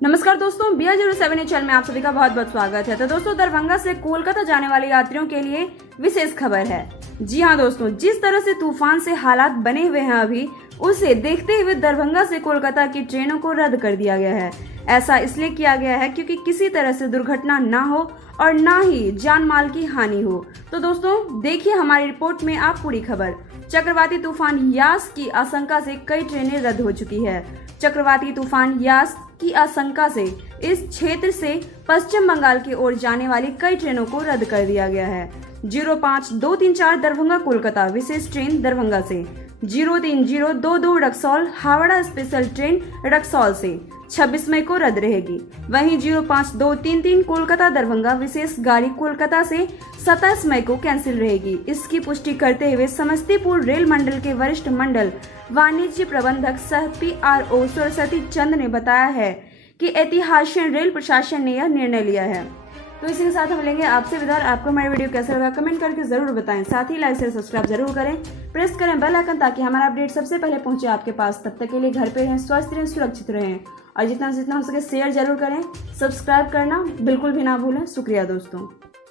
नमस्कार दोस्तों, BR07 channel में आप सभी का बहुत बहुत स्वागत है। तो दोस्तों, दरभंगा से कोलकाता जाने वाले यात्रियों के लिए विशेष खबर है। जी हाँ दोस्तों, जिस तरह से तूफान से हालात बने हुए हैं अभी, उसे देखते हुए दरभंगा से कोलकाता की ट्रेनों को रद्द कर दिया गया है। ऐसा इसलिए किया गया है क्योंकि किसी तरह से दुर्घटना ना हो और ना ही जान माल की हानि हो। तो दोस्तों, देखिए हमारी रिपोर्ट में आप पूरी खबर। चक्रवाती तूफान यास की आशंका से कई ट्रेनें रद्द हो चुकी है। चक्रवाती तूफान यास की आशंका से इस क्षेत्र से पश्चिम बंगाल की ओर जाने वाली कई ट्रेनों को रद्द कर दिया गया है। 05234 दरभंगा कोलकाता विशेष ट्रेन दरभंगा से, 03022 रक्सौल हावड़ा स्पेशल ट्रेन रक्सौल से 26 मई को रद्द रहेगी। वहीं 05233 कोलकाता दरभंगा विशेष गाड़ी कोलकाता से 27 मई को कैंसिल रहेगी। इसकी पुष्टि करते हुए समस्तीपुर रेल मंडल के वरिष्ठ मंडल वाणिज्य प्रबंधक सह PRO सरस्वती चंद ने बताया है कि ऐतिहासिक रेल प्रशासन ने यह निर्णय लिया है। तो इसी के साथ हम लेंगे आपसे विदा। आपको हमारी वीडियो कैसा लगा कमेंट करके जरूर बताएं। साथ ही लाइक शेयर सब्सक्राइब जरूर करें, प्रेस करें बेल आइकन ताकि हमारा अपडेट सबसे पहले पहुंचे आपके पास। तब तक के लिए घर पे रहें, स्वस्थ रहें, सुरक्षित रहें और जितना से जितना हो सके शेयर जरूर करें। सब्सक्राइब करना बिल्कुल भी ना भूलें। शुक्रिया दोस्तों।